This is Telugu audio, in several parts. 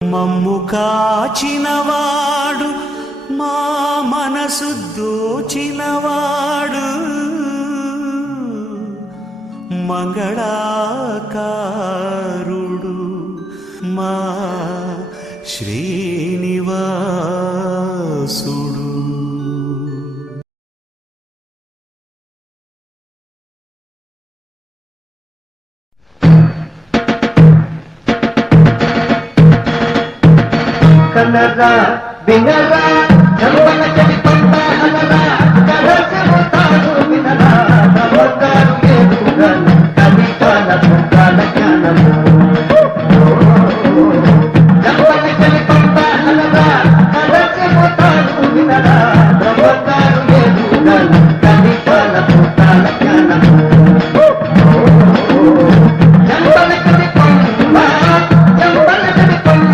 మమ్ము కాచినవాడు మా మనసు దోచినవాడు మంగళాకారుడు మా శ్రీనివాసుడు. కలరా వినరా జన్మల చలి పంట హలరా కలసముతాడు వినరా నవతారు ఏడుగను కవితల పుట్టాల జ్ఞానము జన్మల చలి పంట హలరా కలసముతాడు వినరా నవతారు ఏడుగను కవితల పుట్టాల జ్ఞానము జన్మల చలి పంట జన్మల చలి పంట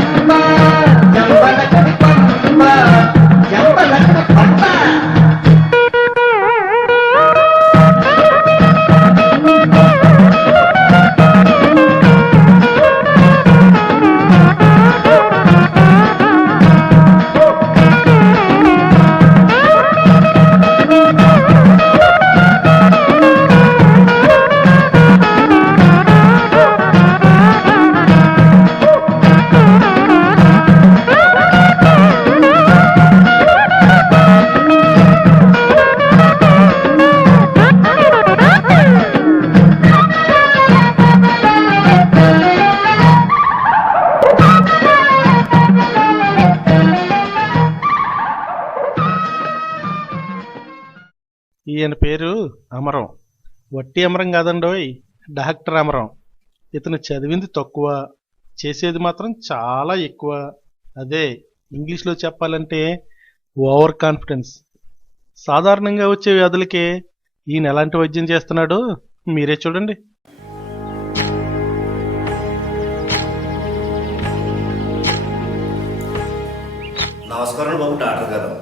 ఈయన పేరు అమరం. వట్టి అమరం కాదండోయ్, డాక్టర్ అమరం. ఇతను చదివింది తక్కువ, చేసేది మాత్రం చాలా ఎక్కువ. అదే ఇంగ్లీష్లో చెప్పాలంటే ఓవర్ కాన్ఫిడెన్స్. సాధారణంగా వచ్చే వ్యాధులకే ఈయన ఎలాంటి వైద్యం చేస్తున్నాడో మీరే చూడండి. నమస్కారం బాబు డాక్టర్ గారు.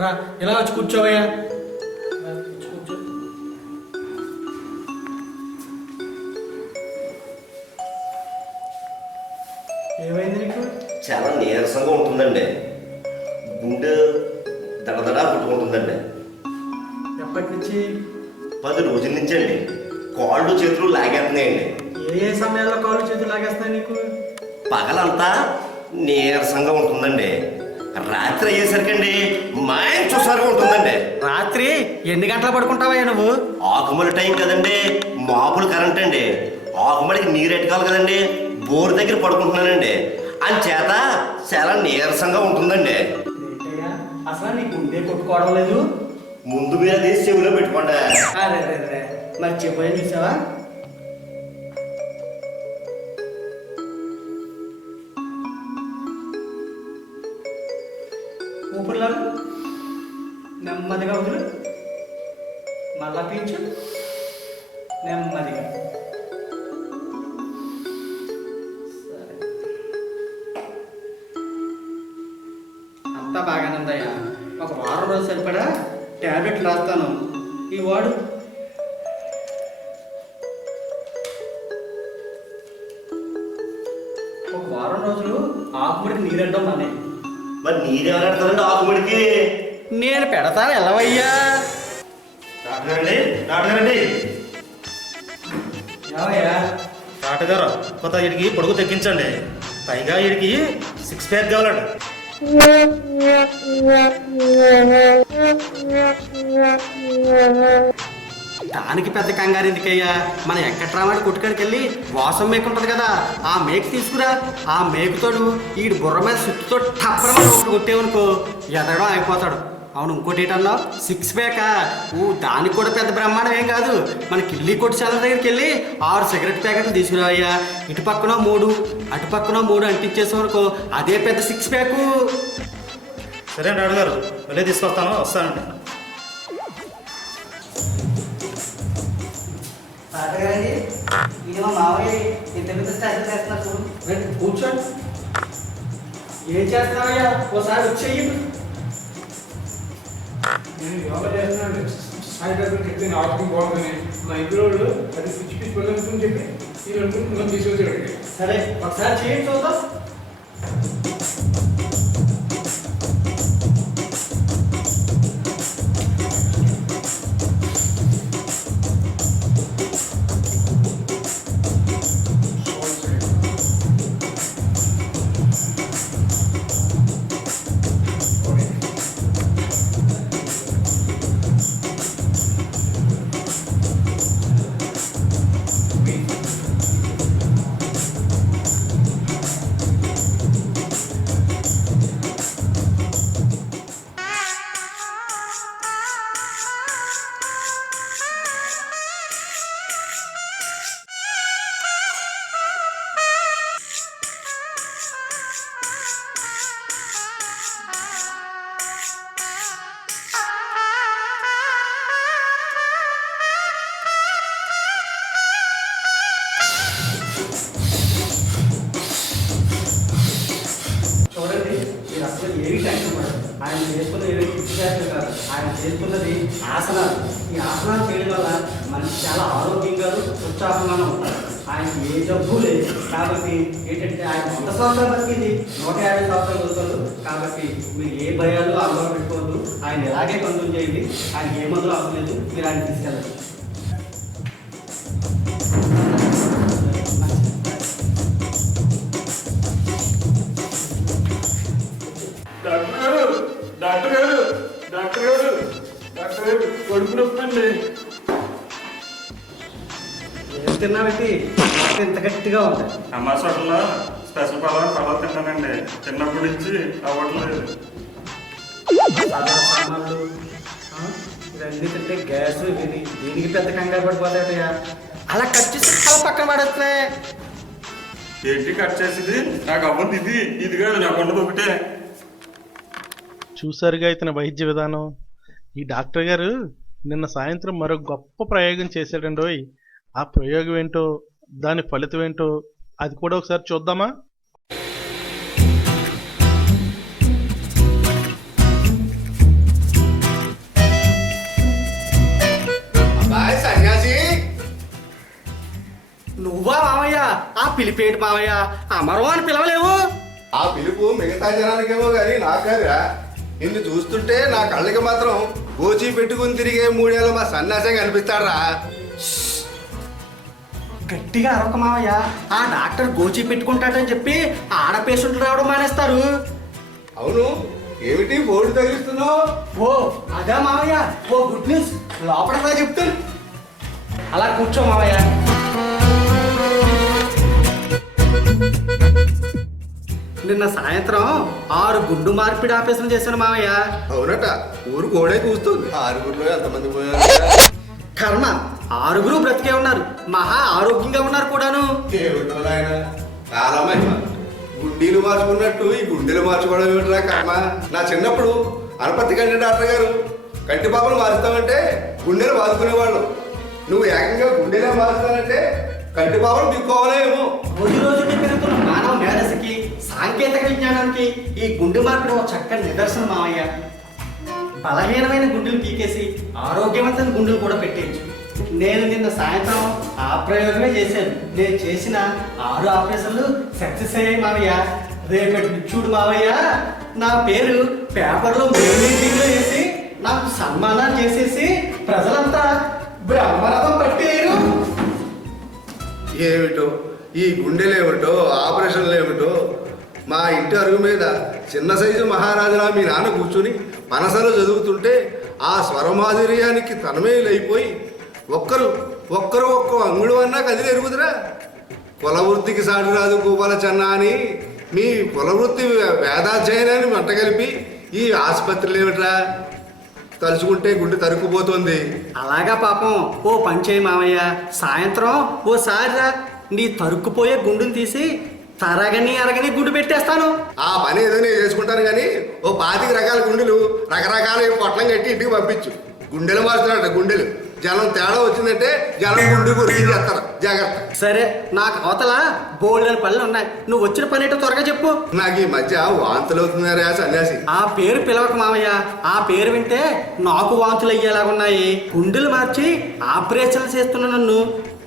రా ఇలా వచ్చి కూర్చోవయ్యా. ఏమైంది నీకు? చాలా నీరసంగా ఉంటుందండి, గుండె దడదడా కొట్టుకుంటుందండి. ఎప్పటి నుంచి? 10 రోజుల నుంచి అండి. కాళ్ళు చేతులు లాగేస్తున్నాయండి. ఏ సమయాల్లో కాళ్ళు చేతులు లాగేస్తున్నాయి నీకు? పగలంతా నీరసంగా ఉంటుందండి, రాత్రి అయ్యేసరికి అండి మైండ్ చూసారుగా ఉంటుందండి. రాత్రి ఎన్ని గంటలు పడుకుంటావయ్యా నువ్వు? ఆకుమలి టైం కదండి, మామూలు కరెంట్ అండి. ఆకుమలికి నీరు ఎట్టుకోవాలి కదండి, బోర్ దగ్గర పడుకుంటున్నానండి. అంచేత చాలా నీరసంగా ఉంటుందండి. అసలు నీ గుండె కొట్టుకోవడం లేదు. ముందు మీరు అది చెవిలో పెట్టుకోండి. మరి చెప్పని చూసావా? ఊపిరిలాగు నెమ్మదిగా వదులు, మళ్ళా పీల్చు నెమ్మదిగా. అంతా బాగానే ఉందయ్యా. ఒక వారం రోజులు సరిపడా ట్యాబ్లెట్లు రాస్తాను, ఈ వాడు. ఒక వారం రోజులు ఆకుముడికి నీరెడ్డం మానే. మరి నీరెవరు పెడతారండి ఆకుముడికి? నేను పెడతాను, ఎలవయ్యా. డాక్టర్ గారండి, డాక్టర్ గారండి. ఏవయ్యా? డాక్టర్ గారు కొత్త వీడికి పొడుగు తగ్గించండి, పైగా వీడికి 6 ప్యాక్ కావాలండి. దానికి పెద్ద కంగారు ఎందుకయ్యా? మన వెంకట్రామాడి కొట్టుకాడికి వెళ్ళి వాసం మేక ఉంటుంది కదా, ఆ మేక తీసుకురా. ఆ మేకతోడు ఈ బుర్ర మీద సుత్తుతో టప్పరమని ఒకటి కొట్టేవనుకో ఎదగడం అయిపోతాడు. అవును, ఇంకోటి ఏంటన్నావు? 6 ప్యాక్. దానికి కూడా పెద్ద బ్రహ్మాండం ఏం కాదు. మన కిల్లి కొట్టు చాలా దగ్గరికి వెళ్ళి 6 సిగరెట్ ప్యాకెట్లు తీసుకురావయ్యా. ఇటు పక్కన 3 అటు పక్కన 3 అంటించేసామనుకో అదే పెద్ద 6 ప్యాక్. సరే డాక్టర్ గారు, వెళ్ళి తీసుకొస్తాను, వస్తానండి. కూర్చోండి. ఏం చేస్తున్నావయ్యా? ఒకసారి వచ్చేయి. నేను యోగా చేస్తున్నాను. సాయంత్రం చెప్తే ఆరోగ్యం బాగుందని మా ఇంట్లో వాళ్ళు అది పిచ్చి పిచ్చి పనులు చెప్పి ఈ రెండు తీసుకొచ్చాడు. సరే ఒకసారి చేయండి చూద్దాం. చూడండి, మీరు అసలు ఏమి టెన్షన్ పడదు. ఆయన చేసుకున్న ఏమి విద్యార్థులు కాదు, ఆయన చేసుకున్నది ఆసనాలు. ఈ ఆసనాలు చేయడం వల్ల మనిషి చాలా ఆరోగ్యంగా ఉత్సాహంగానే ఉంటారు. ఆయనకి ఏ జబ్బు లేదు. కాబట్టి ఏంటంటే ఆయన 100 సంవత్సరాలు బతికింది, 150 సంవత్సరాలు బతుకుతారు. కాబట్టి మీరు ఏ భయాలు ఆందోళన పెట్టుకోవద్దు. ఆయన ఎలాగే కంట్రోల్ చేయండి. ఆయనకి ఏ మందులు అవసరం లేదు. మీరు ఆయన తీసుకెళ్ళండి. డాక్టర్ గారు కడుపు నొప్పి అండి. ఏం తిన్నామండి? ఇంత గట్టిగా ఉంది. అమ్మ చోట్ల స్పెషల్ పలావ్ తిన్నానండి. చిన్నప్పటి నుంచి అవ్వట్లేదు. సామాన్లు ఇవన్నీ తింటే గ్యాస్ ఇవి దీనికి పెద్ద కంగారు పడిపోతాయా? అలా కట్ చేసి అలా పక్కన పడేస్తున్నాయి. ఏంటి కట్ చేసింది? నాకు అవ్వదు ఇది కాదు, నాకు ఉండదు ఒకటే. చూసారుగా ఇతని వైద్య విధానం. ఈ డాక్టర్ గారు నిన్న సాయంత్రం మరో గొప్ప ప్రయోగం చేశాడండోయ్. ఆ ప్రయోగం ఏంటో, దాని ఫలితం ఏంటో అది కూడా ఒకసారి చూద్దామా? సన్యాసి నువ్వా మామయ్య? ఆ పిలిపేటి మామయ్య? అమరం అని పిలవలేవు. ఆ పిలుపు మిగతా జనానికేమో కానీ నాకారా. నిన్ను చూస్తుంటే నా కళ్ళకి మాత్రం గోచి పెట్టుకుని తిరిగే 3 ఏళ్ళ మా సన్యాసం కనిపిస్తాడరా. గట్టిగా అరవక మామయ్య. ఆ డాక్టర్ గోచి పెట్టుకుంటాడని చెప్పి ఆడ పేషెంట్లు రావడం మానేస్తారు. అవును, ఏమిటి బోర్డు తగిలిస్తున్నావు? ఓ అదా మామయ్య, ఓ గుడ్ న్యూస్. లోపల చెప్తాను. అలా కూర్చో మామయ్య. నిన్న సాయంత్రం 6 గుండు మార్పిడి ఆపరేషన్ చేశాను మామయ్య. అవునట, ఊరు గోడే కూస్తుంది. 6గురిలో ఎంతమంది పోయారు? కర్మ, 6 బ్రతికే ఉన్నారు. మహా ఆరోగ్యంగా ఉన్నారు కూడాను. ఏమిటో నాయన, చాలా మహిమ. గుండీలు మార్చుకున్నట్టు ఈ గుండెలు మార్చుకోవడం ఏమిట్రా కర్మ. నా చిన్నప్పుడు అనపత్తి కంటి డాక్టర్ గారు కంటి పాపలు మారుస్తామంటే గుండెలు మార్చుకునేవాళ్ళు. నువ్వు ఏకంగా గుండెలే మారుస్తానంటే కంటి పాపలు దిక్కోవాలేమో. రోజు రోజుకి పెరుగుతున్న మానవ మేధస్సుకి, సాంకేతిక విజ్ఞానానికి ఈ గుండె మార్పిడి ఒక చక్కని నిదర్శనం మామయ్య. బలహీనమైన గుండెలు పీకేసి ఆరోగ్యవంతమైన గుండెలు కూడా పెట్టేయచ్చు. నేను నిన్న సాయంత్రం ఆ ప్రయోగమే చేశాను. నేను చేసిన 6 ఆపరేషన్లు సక్సెస్ అయ్యాయి మామయ్య. రేపటి చూడు మామయ్య, నా పేరు పేపర్లో మెయిన్ వేసి నాకు సన్మానాలు చేసేసి ప్రజలంతా బ్రహ్మరథం పట్టేరు. ఏమిటో ఈ గుండెలేమిటో ఆపరేషన్లు ఏమిటో. మా ఇంటి అరుగు మీద చిన్న సైజు మహారాజులా మీ నాన్న కూర్చుని మనసలు చదువుతుంటే ఆ స్వరమాధుర్యానికి తనమేలైపోయి ఒక్క అంగుడు అన్నా కదిలి ఎరుగుదురా. కులవృత్తికి సాటి రాదు గోపాల చెన్న అని మీ కులవృత్తి వేదాధ్యయనాన్ని మంట కలిపి ఈ ఆసుపత్రులు ఏమిట్రా. తలుచుకుంటే గుండె తరుక్కుపోతుంది. అలాగా పాపం. ఓ పంచేయి మామయ్య, సాయంత్రం ఓసారి నీ తరుక్కుపోయే గుండుని తీసి తరగని అరగని గుండు పెట్టేస్తాను. ఆ పని ఏదో నేను చేసుకుంటాను కానీ ఓ 25 రకాల గుండెలు రకరకాల పొట్లం కట్టి ఇంటికి పంపించు. గుండెలు మారుతున్నారట. గుండెలు జనం తేడా వచ్చిందంటే జనం గుండె గురించి చేస్తారు. జాగ్రత్త. సరే, నాకు అవతల బోల్డెన్ పనులు ఉన్నాయి. నువ్వు వచ్చిన పని ఏంటో త్వరగా చెప్పు. నాకు ఈ మధ్య వాంతులు అవుతున్నారా సన్యాసి. ఆ పేరు పిలవక మామయ్య. ఆ పేరు వింటే నాకు వాంతులు అయ్యేలాగున్నాయి. గుండెలు మార్చి ఆపరేషన్లు చేస్తున్న నన్ను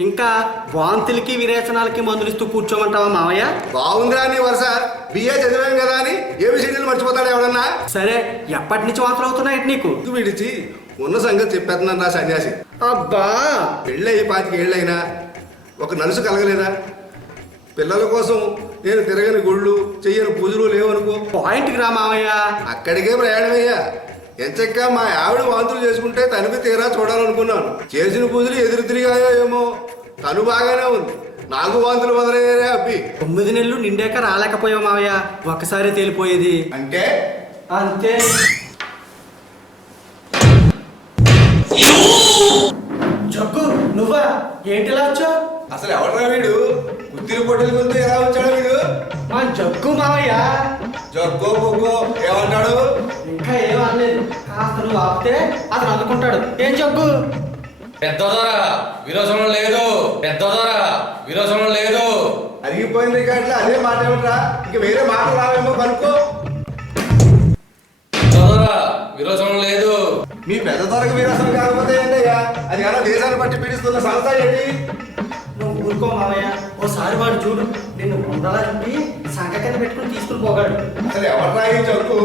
ఇంకా వాంతులకి విరేచనాలకి మందులు ఇస్తూ కూర్చోమంటావా మావయ్య? బాగుందిరా నీ వరుస. బిఏ చదివాం కదా అని ఏబిసిడీలు మర్చిపోతాడు ఎవడన్నా? సరే, ఎప్పటి నుంచి వాంతులు అవుతున్నాయి నీకు? విడిచి ఉన్న సంగతి చెప్పేస్తున్నాను రా సన్యాసి. అబ్బా, పెళ్ళయి 25 ఏళ్ళైనా ఒక నలుసు కలగలేదా? పిల్లల కోసం నేను తిరగని గుళ్ళు చెయ్యని పూజలు లేవనుకో. పాయింట్కి రా మావయ్య. అక్కడికే ప్రయాణమయ్యా. ఎంచక్క మా ఆవిడ వాంతులు చేసుకుంటే తనివి తీరా చూడాలనుకున్నాను. చేసిన పూజలు ఎదురు తిరిగాయో ఏమో. తను బాగానే ఉంది, నాకు వాంతులు మొదలయ్యారే అబ్బి. 9 నెలలు నిండాక రాలేకపోయావు మావయ్య, ఒక్కసారి తేలిపోయేది. అంటే అంతే. జగ్గు, నువ్వా? ఏంటిలా వచ్చావు? అసలు ఎవడరా వీడు? కుత్తిరి పొట్టలు కొంత ఎలా వచ్చాడు వీడు? మా జగ్గు మావయ్య. జగ్గో బొగ్గో ఏమంటాడు? ఇంకా ఏం అనలేదు. కాస్త నువ్వు ఆపితే అతను అందుకుంటాడు. ఏం జగ్గు? పెద్ద దొర విరోచనం లేదు, పెద్ద దొర విరోచనం లేదు. అరిగిపోయిన రికార్డులో అదే మాట ఏమిట్రా? ఇంక వేరే మాట రావేమో కనుక్కో. పెద్ద దొర విరోచనం లేదు. మీ పెద్ద తరకు వీరాసనం కాకపోతే ఏంటయ్యా? అది ఎలా దేశాన్ని బట్టి పీడిస్తున్న సంస్థ ఏంటి? నువ్వు ఊరుకో మావయ్య. ఓసారి వాడు చూడు, నిన్ను వందలా చుట్టి సంఘ కింద పెట్టుకుని తీసుకుని పోగాడు. అసలు ఎవరు ఈ చక్కు?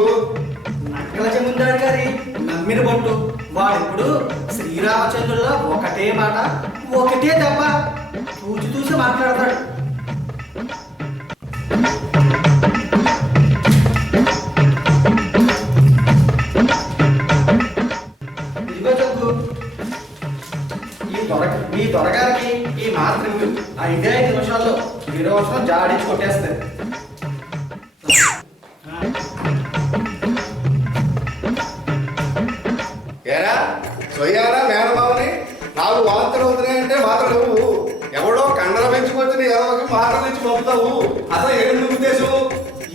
నక్కల చెముందారు గారి నమ్మిన బంటు. వాడిప్పుడు శ్రీరామచంద్రుల్లో ఒకటే మాట, ఒకటే దెబ్బ. చూసి చూసి మాట్లాడతాడు. ఇదిగో జగ్గు, ఈ దొరగారికి ఈ మాత్రం 5 నిమిషాల్లో విరోచనం జాడించి కొట్టేస్తారు. ఏరా సొయ్యారా మేనమావని నాకు వాంతులు అవుతున్నాయంటే మాత్రం నువ్వు ఎవడో కండల పెంచుకొచ్చిన ఎవరికి మాటలు ఇచ్చి పంపుతావు. అసలు ఏంటి ఉద్దేశం?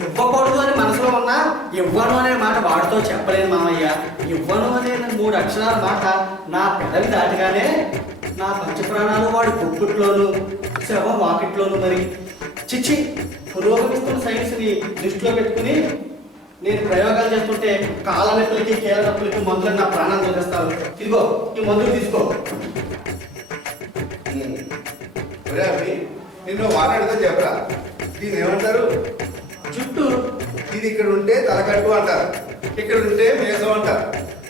ఇవ్వకూడదు అని మనసులో ఉన్నా ఇవ్వను అనే మాట వాడితో చెప్పలేను మామయ్య. ఇవ్వను అనే 3 అక్షరాల మాట నా పెదవి దాటిగానే నా పంచప్రాణాలు వాడి గుప్పిట్లోను శవ వాకిట్లోను. మరి చిచ్చి, పురోగమిస్తున్న సైన్స్ని దృష్టిలో పెట్టుకుని నేను ప్రయోగాలు చేస్తుంటే కాళ్ళ నొప్పులకి కీళ్ళ నొప్పులకి మందులు నా ప్రాణాలు తొలగిస్తాను. ఇదిగో ఈ మందులు తీసుకో. ఒరే అబ్బి, నిన్ను మాట్లాడితే చెప్పరా? దీన్ని ఏమంటారు? జుట్టు. ఇది ఇక్కడ ఉంటే తలకట్టు అంటారు, ఇక్కడ ఉంటే మేసం అంటారు,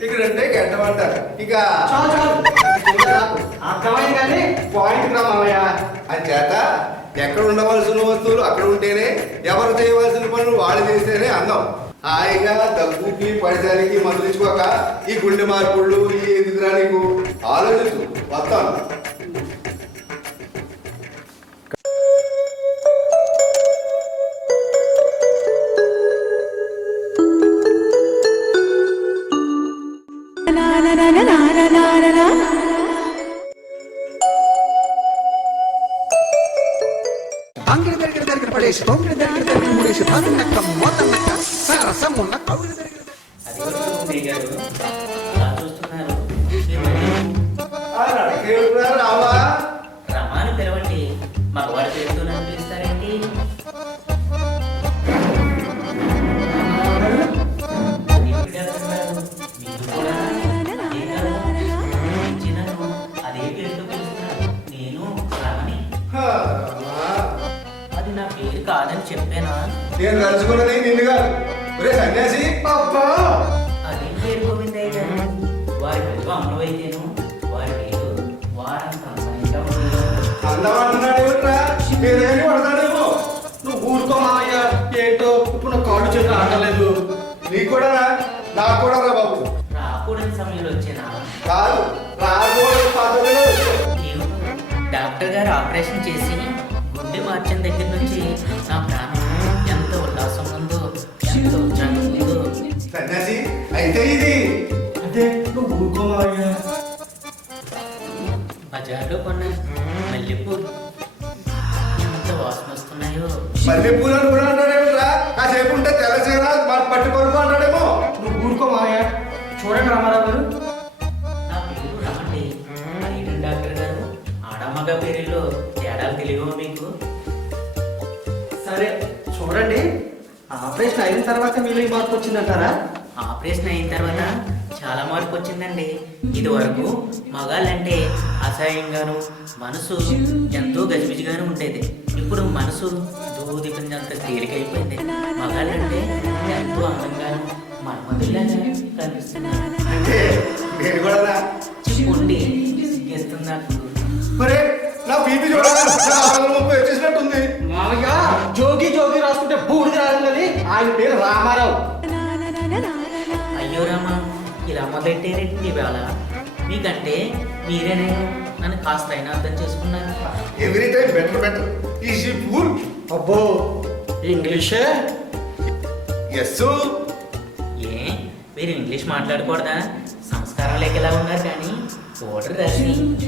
ఇక్కడ ఉంటే గడ్డం అంటారు. ఇక చాలు చాలు, అర్థమైంది కానీ పాయింట్ రా మామయ్య. అని చేత ఎక్కడ ఉండవలసిన వస్తువులు అక్కడ ఉంటేనే, ఎవరు చేయవలసిన పనులు వాళ్ళు చేస్తేనే అందం. హాయిగా దగ్గుకి పడిదానికి మందులించుకోక ఈ గుండె మార్పుళ్ళు ఈ ఎదుగురా నీకు ఆలోచించు. వస్తాను. రమాని పిలవండి. మగవాడి పేరుతో నన్ను పిలుస్తారేంటి? అదే పేరుతో పిలుస్తున్నారు. నేను రమణి. అది నా పేరు కాదని చెప్పానా? నేను తలుచుకున్నది నిన్నుగా. ఒరే సన్యాసి, అదే పేరు గోవిందయ్య గారు. వారి పేరు అమలవైతేను వారి పేరు వారంత అందమంటున్నాడేమిట్రా? మీరేమి పడతాడేమో. నువ్వు ఊరుకో మామయ్య. ఏంటో ఇప్పుడు నా కాళ్ళు చేతులు ఆడలేదు. నీకు కూడా నాకు కూడా రా బాబు. రాకూడని సమయంలో వచ్చేనా? కాదు, రాకూడదు పద్ధతిలో వచ్చావు. ఏమిటో డాక్టర్ గారు ఆపరేషన్ చేసి గుండె మార్చిన దగ్గర నుంచి నా ప్రాణం ఎంత ఉల్లాసం ఉందో, ఎంత ఉత్సాహం ఉందో. సన్యాసి అయితే ఇది అదే నువ్వు ఊరుకో మామయ్య. బజార్లో కొన్న మల్లెపూలు ఎంత వాసన వస్తున్నాయో. మల్లెపూలు అని కూడా అంటాడేమిట్రా? కాసేపు ఉంటే తెల్లచీర పట్టు పరుగు అంటాడేమో. నువ్వు ఊరుకో మామయ్య. చూడండి రామారావు గారు, నా పేరు రమండి. ఏంటి డాక్టర్ గారు, ఆడమగ పేరులో తేడాలు తెలియవు మీకు? సరే చూడండి, ఆపరేషన్ అయిన తర్వాత మీలో ఈ మార్పు వచ్చిందంటారా? ఆపరేషన్ అయిన తర్వాత చాలా మార్పు వచ్చిందండి. ఇది వరకు మగాళ్ళంటే అసహ్యంగాను, మనసు ఎంతో గజిబిజిగాను ఉండేది. ఇప్పుడు మనసు దూదిపిందంత తేలికైపోయింది. మగాళ్ళంటే ఎంతో అందంగాను మన్మధుల్లాగా కనిపిస్తున్నారు. అంటే నేను కూడా చిప్పుండి సిగ్గేస్తుంది నాకు. మరే నా బీపీ చూడాలి వచ్చేసినట్టుంది. మామయ్య జోగి జోగి రాసుకుంటే బూడిది రాదని ఆయన పేరు రామారావు. అయ్యో రామా, ఇలా మొదలెట్టేరేంటి వేళ? మీకంటే మీరేనే నన్ను కాస్త అయినా అర్థం చేసుకున్నారు. Every time better is poor. అబ్బో ఇంగ్లీషే. ఎస్ ఏ మీరు ఇంగ్లీష్ మాట్లాడకూడదా? సంస్కారం లేక ఎలా ఉన్నారు, కానీ ఓటర్ రాసి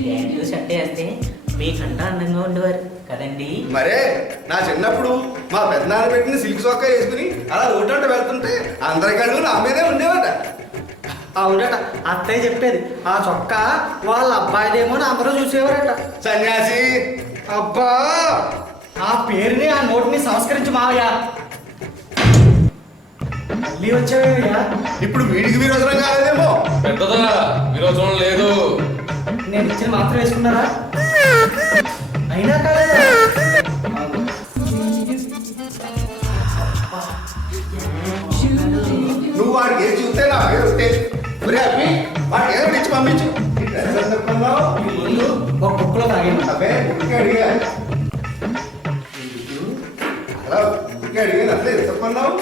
యాంటీ షర్ట్ వేస్తే మీకంటా అందంగా ఉండేవారు కదండి. మరే నా చిన్నప్పుడు మా పెద్దనాన్న పెట్టిన సిల్క్ సోక్క వేసుకుని అలా రోడ్డు వెళ్తుంటే అందరి కళ్ళు నా మీదే ఉండేవాట. అవునట, అత్తయ్య చెప్పేది. ఆ చొక్కా వాళ్ళ అబ్బాయిదేమో అని అందరూ చూసేవారట. సన్యాసి అబ్బా ఆ పేరుని ఆ నోటిని సంస్కరించి మావయ్య. మళ్ళీ వచ్చావయ్యా. ఇప్పుడు వీడికి విరోధనం కాలేదేమో. పెద్దదొర విరోచనం లేదు. నేను ఇచ్చిన మాత్రం వేసుకున్నారా? అయినా కాలేదా? నువ్వు వాడికి ఏది చూస్తే నా పేరు వస్తే వాడికి ఏదో ఇచ్చి పంపించు. ఒక బుక్లో తాగాను. అబ్బే ఉడికి అడిగా అలా ఉడికి అడిగాను. అసలే చెప్పన్నావు.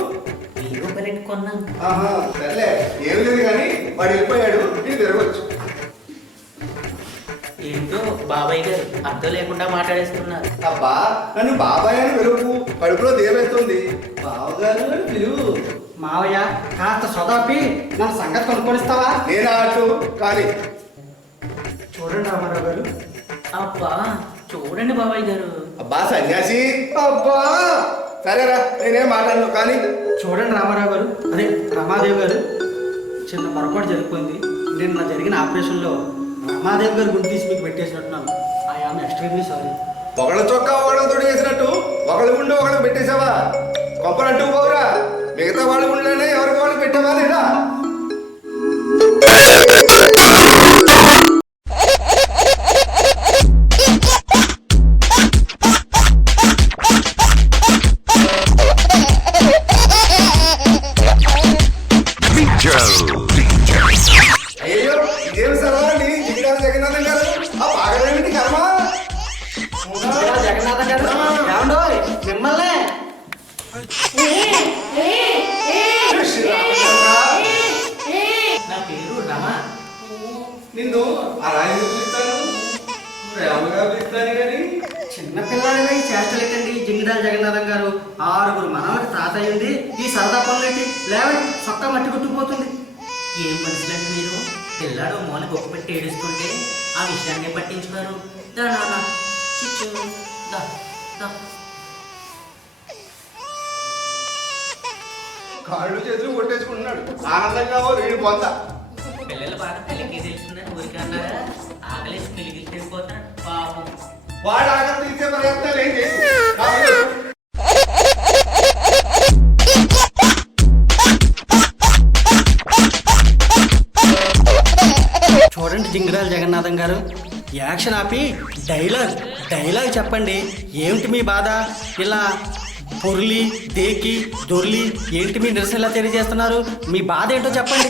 మీరు పెట్టుకున్నాం. ఆహా సర్లే ఏం లేదు కానీ వాడు వెళ్ళిపోయాడు. నీకు తిరగవచ్చు. ఏంటో బాబాయ్ గారు అర్థం లేకుండా మాట్లాడేస్తున్నారు. అబ్బా నన్ను బాబాయ్ అని పిలువు. కడుపులో దేవేస్తుంది. బావగారు అని పిలువు. మావయ్య కాస్త సొదాపి మన సంగతి కొనుక్కొనిస్తావా? నేను అటు కానీ చూడండి రామారావు గారు. అబ్బా చూడండి బాబాయ్ గారు. అబ్బా సన్యాసి. అబ్బా సరేరా నేనేం మాట్లాడను కానీ చూడండి రామారావు గారు, అదే రమాదేవి గారు, చిన్న పొరపాటు జరిగిపోయింది. నిన్న జరిగిన ఆపరేషన్లో రమాదేవి గారు గుండు తీసి మీకు పెట్టేసినట్టున్నాను. I am extremely sorry. ఒకళ్ళ చొక్కా ఒకళ్ళ తోడు వేసినట్టు ఒకళ్ళ గుండు ఒకళ్ళకి పెట్టేసావా? కొంపలంటూ పోవురా. మిగతా వాళ్ళ గుండెలోనే ఎవరికి వాళ్ళు పెట్టావా లేదా? అయ్యో ఇదేమి సరదా అండి. జగన్నాథం గారు ఆ పాగలేమిటి కర్మ. జగన్నాథం గారు ఏమండోయ్ మిమ్మల్నే. నా పేరు రమా. నిన్ను అలా ఎందుకు పిలుస్తాను? ప్రేమగా పిలుస్తాను కానీ చిన్నపిల్లలైనా ఈ చేష్టలేకండి. జింగిడాల జగన్నాథం గారు 6 మనవలకు తాత అయింది. ఈ సరదా పనులేంటి? లేవండి, సొక్క మట్టి కొట్టుకుపోతుంది. ఏం మనుషులండి మీరు? పిల్లాడు మూల గొప్ప పెట్టి ఏడుస్తుంటే ఆ విషయాన్ని పట్టించుకోరు. దా నాన్న చిచ్చు దా దా. కాళ్ళు చేతులు కొట్టేసుకుంటున్నాడు. ఆనందంగా రేణి పొంద. పిల్లల బాధ తల్లికి తెలుస్తుందని ఊరికే అన్నారా? ఆకలేసి పిలిగి వెళ్ళిపోతాను పాపం. వాడు ఆకలి తీసే ప్రయత్నాలు ఏం చేసి చూడండి జింగిడాల జగన్నాథం గారు, యాక్షన్ ఆపి డైలాగ్ చెప్పండి. ఏమిటి మీ బాధ? ఇలా పొర్లి దేకి దొర్లి ఏంటి మీ నిరసన ఇలా తెలియజేస్తున్నారు? మీ బాధ ఏంటో చెప్పండి.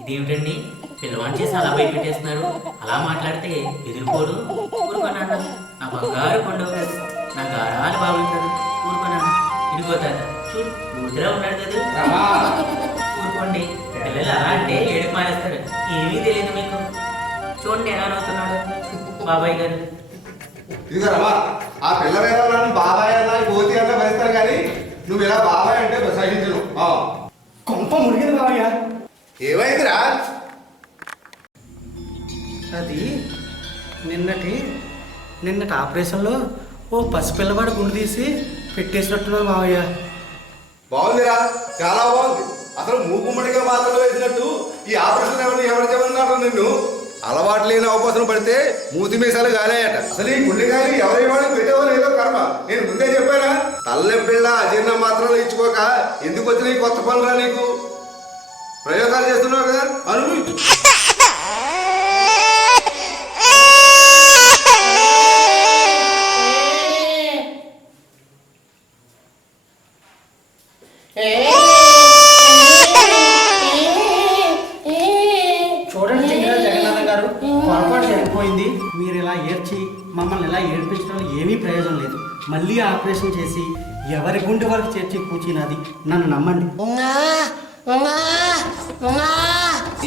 ఇదేమిటండి పిల్లవాడిని చేసి అలా బయట పెట్టేస్తున్నారు? అలా మాట్లాడితే ఎదిరిపోడు. ఊరుకున్నాను. నా బంగారు కొండ నా గారాలు బాగుంటారు. ఊరుకున్నాను. ఇడిపోతాను చూడు ఊరిలా ఉన్నాడు కదా. ఊరుకోండి. పిల్లలు అలా అంటే ఏడుపు మానేస్తారు. ఏమీ తెలియదు మీకు. చూడండి ఎలా నవ్వుతున్నాడు బాబాయ్ గారు. ఇదిగో రమా, ఆ పిల్లవేళ నన్ను బాబాయ్ అన్నా గోతి అన్నా భరిస్తాను కానీ నువ్వు ఇలా బాబాయ్ అంటే సహించను. కొంప మురిగింది మావయ్య. ఏమైందిరా? అది నిన్నటి ఆపరేషన్లో ఓ పసిపిల్లవాడు గుండు తీసి పెట్టేసినట్టున్నారు మావయ్య. బాగుందిరా, చాలా బాగుంది. అసలు మూకుమ్మడిగా మాత్రలు వేసినట్టు ఈ ఆపరేషన్ ఎవరు చెప్పన్నారు నిన్ను? అలవాటు లేని అవకాశం పడితే మూతి మీసాలు గాలేయట. అసలు ఈ గుండె గాలి ఎవరి వాళ్ళకి పెట్టేవాళ్ళు ఏదో కర్మ. నేను ముందే చెప్పానా, తల్లెపిళ్ళ అజీర్ణ మాత్రలు ఇచ్చుకోక ఎందుకు వచ్చిన కొత్త పనురా నీకు? ప్రయోగాలు చేస్తున్నావు కదా, అనుభవించు. చూడండి జగన్నాథం గారు, పొరపాటు జరిగిపోయింది. మీరు ఇలా ఏడ్చి మమ్మల్ని ఇలా ఏడిపించడం ఏమీ ప్రయోజనం లేదు. మళ్ళీ ఆపరేషన్ చేసి ఎవరి గుండె వరకు చేర్చి కూర్చున్నది, నన్ను నమ్మండి.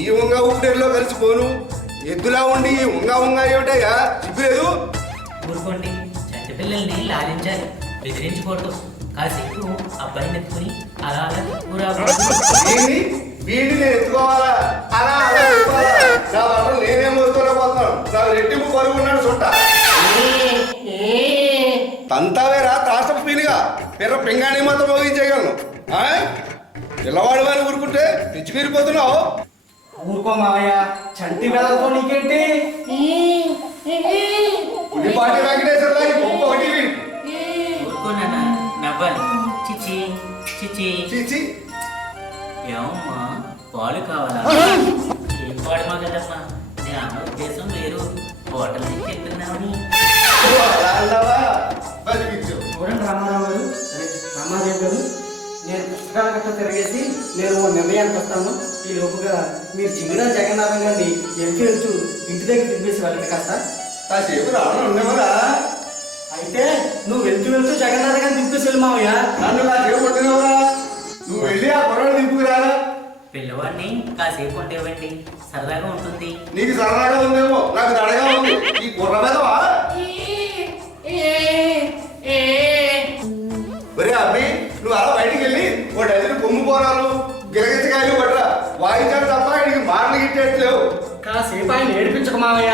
ఈ ఉంగ ఊపిరిలో కలిసిపోను ఎద్దులా ఉండి ఉంగ ఏమిటయ్యా, సిగ్గులేదు? ఊరుకోండి, చంటి పిల్లల్ని లాలించాలి, బెదిరించకూడదు. కాసేపు అబ్బాయిని ఎత్తుకుని అలా అలా వీడిని నేను ఎత్తుకోవాలా? అలా ఎత్తుకోవాలా? నా బట్టలు నేనేం మోసుకోలేకపోతున్నాను. నాకు రెట్టింపు పరుగు ఉన్నాడు చుట్ట. తంతావేరా తాష్టపు పీనిగా పిర్ర పింగాణి మాత్రం మోగించేయగలను. పిల్లవాడు వాడిని ఊరుకుంటే పిచ్చిమీరిపోతున్నావు. ఊరుకో మావయ్య, చంటి వెళ్ళతో నీకేంటి? ఉల్లిపాటి వెంకటేశ్వర ఒకటి ఊరుకోనా నవ్వాలి. చిచి చిచి చీచి. ఏమమ్మా, పాలు కావాలా? ఏం పాడు మగదమ్మా, నేను అన్న ఉద్దేశం వేరు. హోటల్ నుంచి చెప్తున్నామని. చూడండి రామారావు గారు, రామాదేవి గారు, నేను పుస్తకాల గట్ట తిరిగేసి నేను ఓ నిర్ణయానికి వస్తాను. ఈ లోపుగా మీరు చింగిడా జగన్నాథం గారిని వెళ్తూ ఇంటి దగ్గర తిప్పేసి వెళ్ళండి కాస్త. కాసేపు రావడం ఉండేవరా? అయితే నువ్వు వెళ్తూ జగన్నాథం గారిని తిప్పేసి వెళ్ళి మావయ్య. నన్ను కాసేపు కొట్టినవరా? నువ్వు వెళ్ళి ఆ కుర్రాడు దింపుకురారా. పిల్లవాడిని కాసేపు ఉంటేవండి, సరదాగా ఉంటుంది. నీకు సరదాగా ఉందేమో, నాకు దడగా ఉంది. ఈ కుర్ర మీదవా? ఒరే అబ్బి, నువ్వు అలా బయటికి వెళ్ళి ఓ డజన్ కొమ్ము పోరాలు గిరగించకాయలు పట్టరా. వాయించాడు తప్ప ఇడికి మాటలు గిట్టేట్లేవు. కాసేపు ఆయన ఏడిపించక మావయ్య.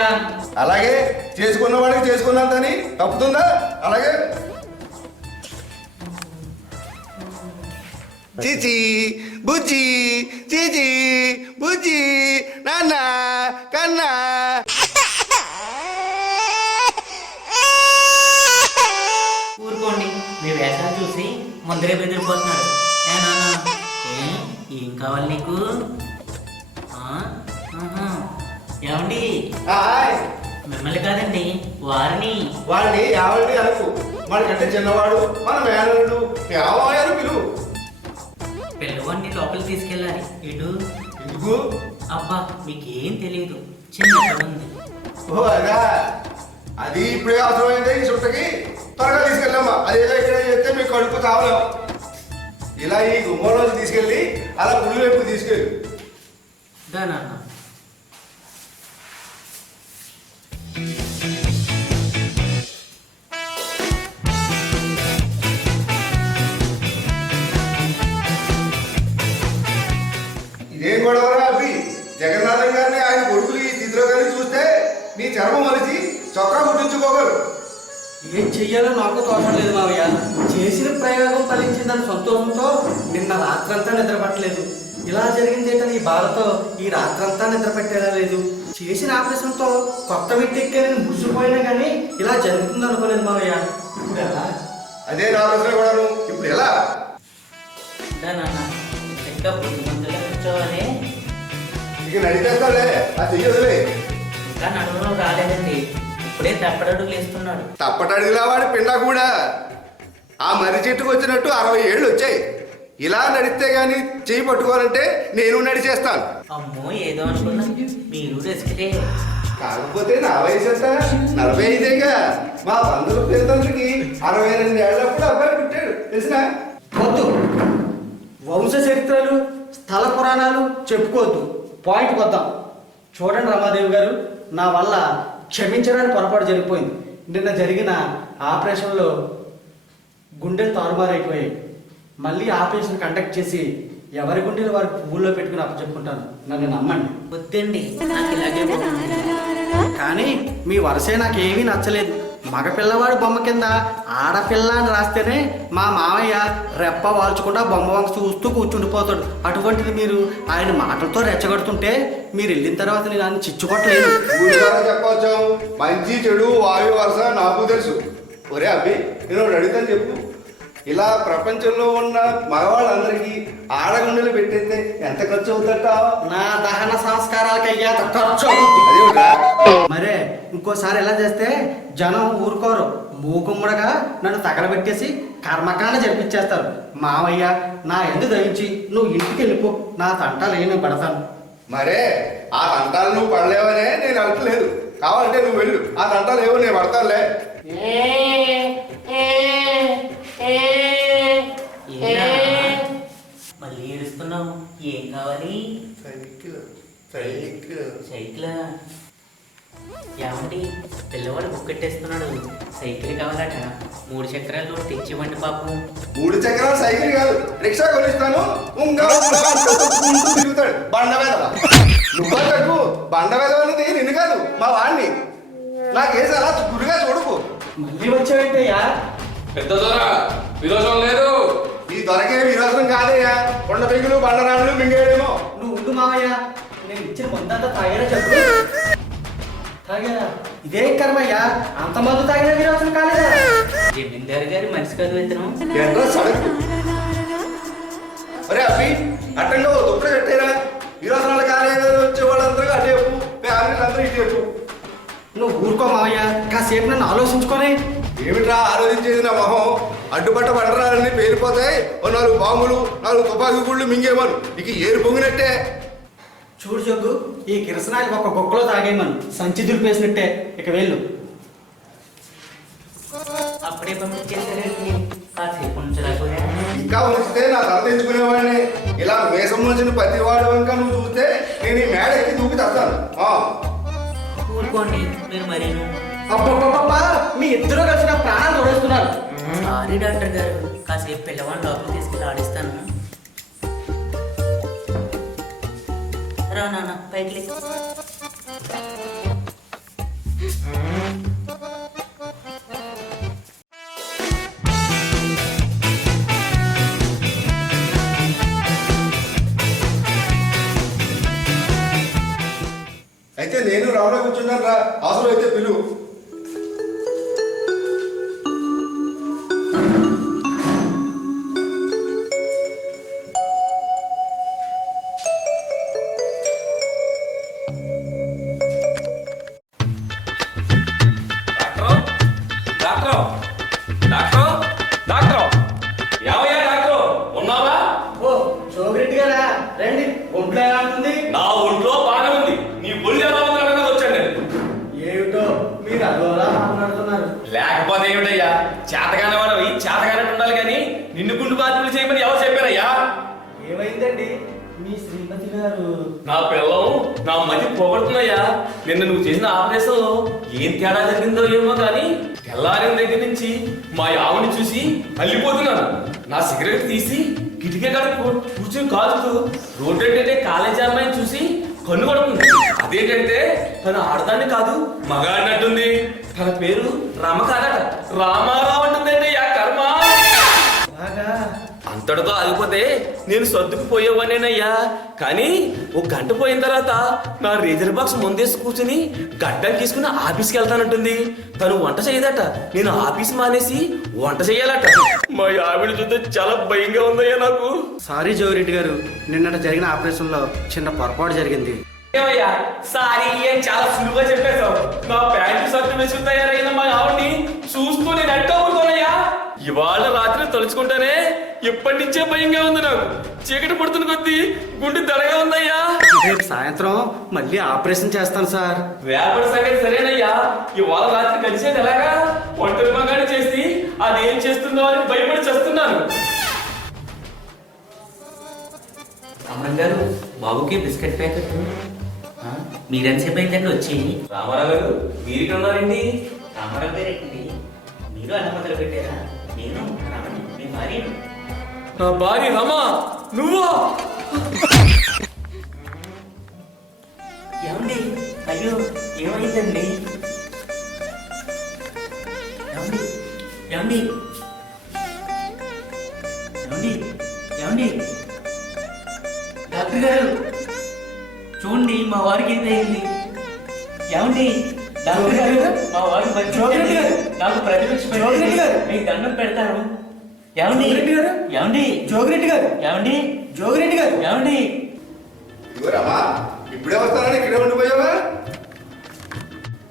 అలాగే చేసుకున్న వాడికి చేసుకున్నంతని తప్పుతుందా? అలాగే చీచి బుజ్జి, చీచి బుజ్జి, నాన్న కన్నా. ఊరుకోండి, మీ వేషాలు చూసి ముందరే బెదిరిపోతున్నారు. ఏం కావాలి నీకు? ఏమండి, మిమ్మల్ని కాదండి, వారిని. వాడిని యావండి అనుకు. మనకంటే చిన్నవాడు, మన మేనడు యావాయని పిలువు. పిల్లవాడిని లోపలికి తీసుకెళ్ళాలి. ఇటు ఎందుకు? అబ్బా, మీకేం తెలియదు, చిన్న ఉంది. ఓ అదా, అది ఇప్పుడే అవసరమైందే ఈ చుట్టకి. త్వరగా తీసుకెళ్ళమ్మా. అదేదో ఇక్కడ చేస్తే మీకు కడుపు కావలేం. ఇలా ఈ గుమ్మలోంచి తీసుకెళ్ళి అలా గుడి వైపు తీసుకెళ్ళి. దానా ఇదేం గొడవరా అబ్బి? జగన్నాథం గారిని ఆయన కొడుకులు ఈ స్థితిలో కానీ చూస్తే నీ చర్మం మలిచి చొక్కా కుట్టించుకోగలరు. ఏం చెయ్యాలో నాకు తోచడం లేదు మావయ్య. చేసిన ప్రయోగం ఫలించిందని సంతోషంతో నిన్న రాత్రంతా నిద్ర పట్టలేదు. ఇలా జరిగిందేటని ఈ బాధతో ఈ రాత్రంతా నిద్ర పెట్టేలా లేదు. చేసిన ఆపరేషన్తో కొత్త వ్యక్తికి నేను మురిసిపోయినా కానీ ఇలా జరుగుతుంది అనుకోలేదు మావయ్య. ఇప్పుడు ఎలా? అదే నా ప్రశ్న కూడాను. ఇప్పుడు ఎలా? దానా ఇంకా పొద్దు ముందులో కూర్చోవాలి. ఇక నడిచేస్తాలే, ఆ చెయ్యదులే. ఇంకా నడుములో రాలేదండి, ఇప్పుడే తప్పడడుగులు వేస్తున్నాడు. తప్పటడిగిలా వాడి పిండా కూడా. ఆ మర్రి చెట్టుకు వచ్చినట్టు 60 ఏళ్ళు వచ్చాయి. ఇలా నడిస్తే గాని చెయ్యి పట్టుకోవాలంటే నేను నడిచేస్తాను. అమ్మో, ఏదో అనుకున్నా, మీరు రెస్కిటే. కాకపోతే నా వయసు ఎంత? 45. మా బంధువుల పిల్లలకి 62 ఏళ్ళప్పుడు అబ్బాయి పుట్టాడు తెలిసినా? వద్దు, వంశ చరిత్రలు స్థల పురాణాలు చెప్పుకోవద్దు, పాయింట్కి వద్దాం. చూడండి రమాదేవి గారు, నా వల్ల క్షమించడానికి పొరపాటు జరిగిపోయింది. నిన్న జరిగిన ఆపరేషన్లో గుండెలు తారుమారైపోయాయి. మళ్ళీ ఆపరేషన్ కండక్ట్ చేసి ఎవరి గుండెలు వారికి పువ్వుల్లో పెట్టుకుని అప్పచెప్పుకుంటాను. నన్ను నమ్మండి. వద్దండి, నాకు ఇలాగే బాగుంది. కానీ మీ వరసే నాకేమీ నచ్చలేదు. మగ పిల్లవాడి బొమ్మ కింద ఆడపిల్ల అని రాస్తేనే మా మామయ్య రెప్ప వాల్చకుండా బొమ్మ వంక చూస్తూ కూర్చుండిపోతాడు. అటువంటిది మీరు ఆయన మాటలతో రెచ్చగొడుతుంటే మీరు వెళ్ళిన తర్వాత నేను ఆయన చిచ్చుకొట్టలేదు. చెప్పవచ్చు, మంచి చెడు వాయు వరుస నాకు తెలుసు. ఒరే అబ్బి, నేను అడుగుతాను చెప్పు, ఇలా ప్రపంచంలో ఉన్న మగవాళ్ళందరికీ ఆడగుండెలు పెట్టేస్తే ఎంత ఖర్చు అవుతుందట? నా దహన సంస్కారాలకి అయ్యేంత ఖర్చు. మరే ఇంకోసారి ఎలా చేస్తే జనం ఊరుకోరు, మూకుమ్మడగా నన్ను తగలబెట్టేసి కర్మకాండ జరిపించేస్తారు. మావయ్య నా ఎందు దయించి నువ్వు ఇంటికి వెళ్ళిపో, నా తంటాలు నేను పడతాను. మరే ఆ తంటాలు నువ్వు పడలేవనే నేను అంటలేదు, కావాలంటే నువ్వు వెళ్ళు, ఆ తంటాలు ఏవో నేను పడతానులే. మళ్ళీ ఏడుస్తున్నావు, ఏం కావాలి? సైకిల్ ఏమండి పిల్లవాడు బుక్కెట్టేస్తున్నాడు, సైకిల్ కావాలట. 3 చక్రాలు తెచ్చివ్వండి పాపం. 3 చక్రాల సైకిల్ కాదు, రిక్షా కొనిస్తాను. తిరుగుతాడు బండ వేదవ. నువ్వు బండ వేదవని నిన్ను కాదు, మా వాడిని. నాకేసి అలా గురిగా చూడకు. మళ్ళీ వచ్చావేంటయ్యా? పెద్ద దొర విరోధం లేదు. ఈ దొరకే విరోధం కాదయ్యా, కొండ పెంగులు బండరాళ్ళు మింగేయడేమో. నువ్వు ఉండు మావయ్య, నేను ఇచ్చిన మందంతా తాగారా చెప్పు. తాగారా? ఇదే కర్మయ్యా, అంత మందు తాగినా విరోచన కాలేదా? జమీందారు గారి మనిషి కాదు ఇతను. ఏంట్రా సడకు? అరే అబ్బి, అట్టంగా దుప్పటి పెట్టేరా. విరోచనాలు కాలేదు వచ్చే వాళ్ళందరూ అటు చెప్పు, ఫ్యామిలీలందరూ ఇటు చెప్పు. నువ్వు ఊరుకో మావయ్య, కాసేపు నన్ను ఆలోచించుకొని. ఏమిట్రా ఆలోచించేది? నా మొహం అడ్డుపట్ట బండరాలన్నీ పేలిపోతాయి. 4 బాంబులు 4 తుపాకీ గుళ్ళు మింగేమను, ఇక ఏరు పొంగినట్టే. చూడు జగ్గు, ఈ కిరసనాయలు ఒక గొక్కలో తాగేయమను, సంచి దులిపేసినట్టే. ఇక వెళ్ళు. అప్పుడే పంపించేసారండి, కాసేపు ఉంచలేకపోయా. ఇంకా ఉంచితే నా తల తెంచుకునేవాడిని. ఇలా వేసం ఉంచిన ప్రతి వాడు వంక నువ్వు చూస్తే నేను ఈ మేడ ఎక్కి దూకి తస్తాను. ఊరుకోండి మీరు మరీను. అబ్బబ్బబ్బబ్బా, మీ ఇద్దరు కలిసి నా ప్రాణాలు తోడేస్తున్నారు. సారీ డాక్టర్ గారు, కాసేపు పిల్లవాడిని లోపలికి తీసుకెళ్ళి ఆడిస్తాను. రా నాన్న పైకి లే. అయితే నేను రౌండ్లో కూర్చున్నాను రా, అవసరం అయితే పిలువు. లేకపోతే ఏమిటయ్యా, చేతగానే వాడవి చేతగానే ఉండాలి కానీ నిన్ను గుండు బాధ్యతలు చేయమని ఎవరు చెప్పారయ్యా? ఏమైందండి మీ శ్రీమతి గారు? నా పిల్లం నా మధ్య పోగొడుతున్నాయ్యా. నిన్న నువ్వు చేసిన ఆపరేషన్ లో ఏం తేడా జరిగిందో ఏమో కానీ తెల్లారిన దగ్గర నుంచి మా ఆవుని చూసి అల్లిపోతున్నాను. నా సిగరెట్ తీసి కిటికీ కాడ కూర్చుని కాలుతూ రోడ్డు అంటే కాలేజీ అమ్మాయిని చూసి కన్ను కొడుతుంది. అదేంటంటే తను ఆడదాన్ని కాదు మగాడినట్టుంది. తన పేరు రమ కాదట, రామారావు అంటుందండి. ఆ కర్మ అంతటితో ఆగిపోతే నేను సర్దుకుపోయేవానేనయ్యా. కానీ 1 గంట పోయిన తర్వాత నా రేజర్ బాక్స్ ముందేసి కూర్చుని గడ్డం తీసుకుని ఆఫీస్కి వెళ్తానంటుంది. తను వంట చేయదట, నేను ఆఫీస్ మానేసి వంట చేయాలట. మా ఆవిడ చూస్తే చాలా భయంగా ఉందయ్యా నాకు. సారీ జోరెడ్డి గారు, నిన్నట జరిగిన ఆపరేషన్ లో చిన్న పొరపాటు జరిగింది. ఏమయ్యా సారీ ఏం చాలా సులువుగా చెప్పేశావు. నా ప్యాంటు షర్టు వేసుకుని తయారైన మా ఆవిడ్ని చూస్తూ నేను అంటూ ఊరుకోనయ్యా. ఇవాళ రాత్రి తలుచుకుంటానే ఎప్పటి నుంచే భయంగా ఉంది నాకు. చీకటి పడుతున్న కొద్దీ గుండె దడగా ఉందయ్యా. రేపు సాయంత్రం మళ్ళీ ఆపరేషన్ చేస్తాను సార్. వేపటి సంగతి సరేనయ్యా, ఇవాళ రాత్రి కలిసేది ఎలాగా? ఒంటరి మగాడి చేసి అదేం చేస్తుందో అని భయపడి చేస్తున్నాను. అమ్మడం గారు, బాబుకి బిస్కెట్ ప్యాకెట్. మీరెంతసేపు అయిందండి వచ్చి? రామారావు గారు మీరు ఇక్కడ ఉన్నారండి? రామారావు గారేంటి, మీరు అన్న మొదలు పెట్టారా? నేను రమణి, మీ భార్య. నా భార్య రమా నువ్వా? ఏమండి? అయ్యో ఏమైందండి? ఏమండి ఏమండి ఏమండి డాక్టర్ గారు చూడండి మా వారికి ఏం అయింది. ఏమండి డాక్టర్ గారు మా వారికి మంచి నాకు ప్రతిపక్ష మీకు దండం పెడతారు. ఏమండి ఏమండి జోగిరెడ్డి గారు ఏమండి జోగిరెడ్డి గారు ఏమండి ఇదిగో రమా, ఇప్పుడే వస్తానని ఇక్కడే ఉండిపోయావా?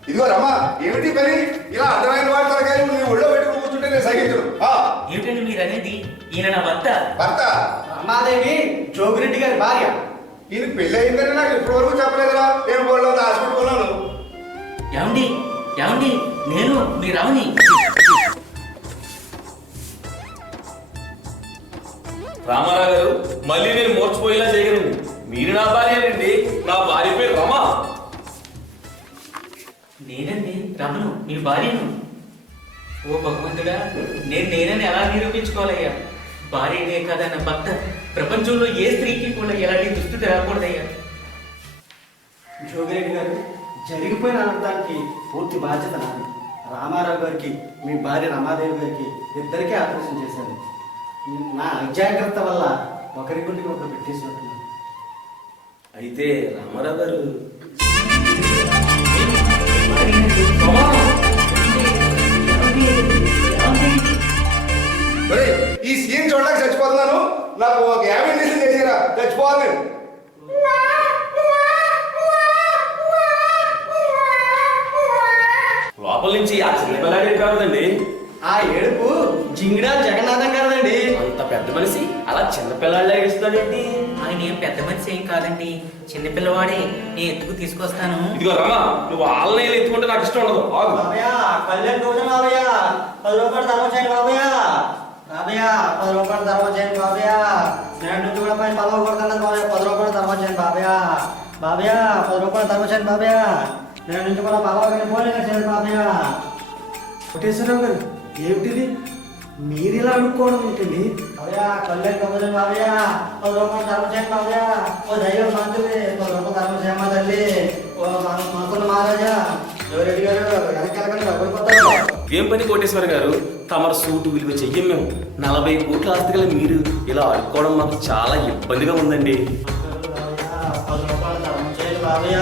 ఇదిగో రమా, ఏమిటి పని? ఇలా అర్థమైన వాడి తరకాయ నీ ఒళ్ళో పెట్టుకుని కూర్చుంటే నేను సహించను. ఏమిటండి మీరు అనేది? ఈయన నా భర్త. భర్త రమాదేవి జోగిరెడ్డి గారి భార్య. ఈయన పెళ్ళి అయిందని నాకు ఇప్పటివరకు చెప్పలేదురా. నేను బోర్లో దాచిపెట్టుకున్నాను. ఏమండి ఏమండి నేను మీ రమణి. రామారావు గారు మళ్ళీ నేను మోర్చిపోయేలా చేయగలండి. మీరు నా భార్యనండి. నా భార్య పేరు రమా. నేనండి రమను మీ భార్యను. ఓ భగవంతుడా, నేనని ఎలా నిరూపించుకోవాలయ్యా? భార్యనే కదా నా భర్త. ప్రపంచంలో ఏ స్త్రీకి కూడా ఎలాంటి దుస్థితి రాకూడదయ్యా. జోగిరెడ్డి గారు, జరిగిపోయిన అనర్థానికి పూర్తి బాధ్యత నాది. రామారావు గారికి మీ భార్య రమాదేవి గారికి ఇద్దరికీ ఆపరేషన్ చేశాను. నా అజాగ్రత్త వల్ల ఒకరి గుండికి ఒకరు పెట్టేసినట్టున్నాను. అయితే రామారావు గారు ఈ సీన్ చూడలేక చచ్చిపోతున్నాను. నాకు ఒక 50 నిమిషాలు చేసిరా, చచ్చిపోవాలి నేను. లోపల నుంచి ఆ చిన్న పిల్లాడే కావదండి. ఆ ఏడుపు జింగిడా జగన్నాథం గారండి. అంత పెద్ద మనిషి అలా చిన్న పిల్లాడిలా ఏడుస్తాడేంటి? ఆయన ఏం పెద్ద మనిషి ఏం కాదండి, చిన్నపిల్లవాడే. నేను ఎత్తుకు తీసుకొస్తాను. ఇదిగో రమా, నువ్వు ఆన్లైన్ ఎత్తుకుంటే నాకు ఇష్టం ఉండదు. ఆగు. కళ్యాణ్ రోజు బాబయ్య 10 రూపాయలు ధర్మ చేయండి బాబయ్య. బాబయ్య 10 రూపాయలు ధర్మ చేయండి బాబయ్య. నేను నుంచి కూడా పైన పదవ కొడుతున్నది బాబయ్య. 10 రూపాయలు ధర్మ చేయండి బాబయ్య. బాబయ్య 10 రూపాయలు ధర్మ చేయండి బాబయ్య. నేను నుంచి కూడా పదవ పోలేక చేయండి బాబయ్య. కోటేశ్వరరావు గారు, ఏమిటిది? మీరు ఇలా అడుక్కోవడం ఏంటండి? బాబయ్య కళ్యాణ్ కబుర్లు బాబయ్య 10 రూపాయలు ధర్మ చేయండి బాబయ్య. ఓ దైవం మంత్రి 10 రూపాయలు ధర్మ చేయమా తల్లి. ఓ మనకున్న మహారాజా జోరెడ్డి గారు వెనకాలకని భయపడిపోతారు. ఏం పని కోటేశ్వర గారు, తమరు సూటు విలువ చెయ్యం మేము. 40 కోట్ల ఆస్తి గల మీరు ఇలా అడుక్కోవడం మాకు చాలా ఇబ్బందిగా ఉందండి. 10 రూపాయలు ధర్మ చేయండి బాబయ్య.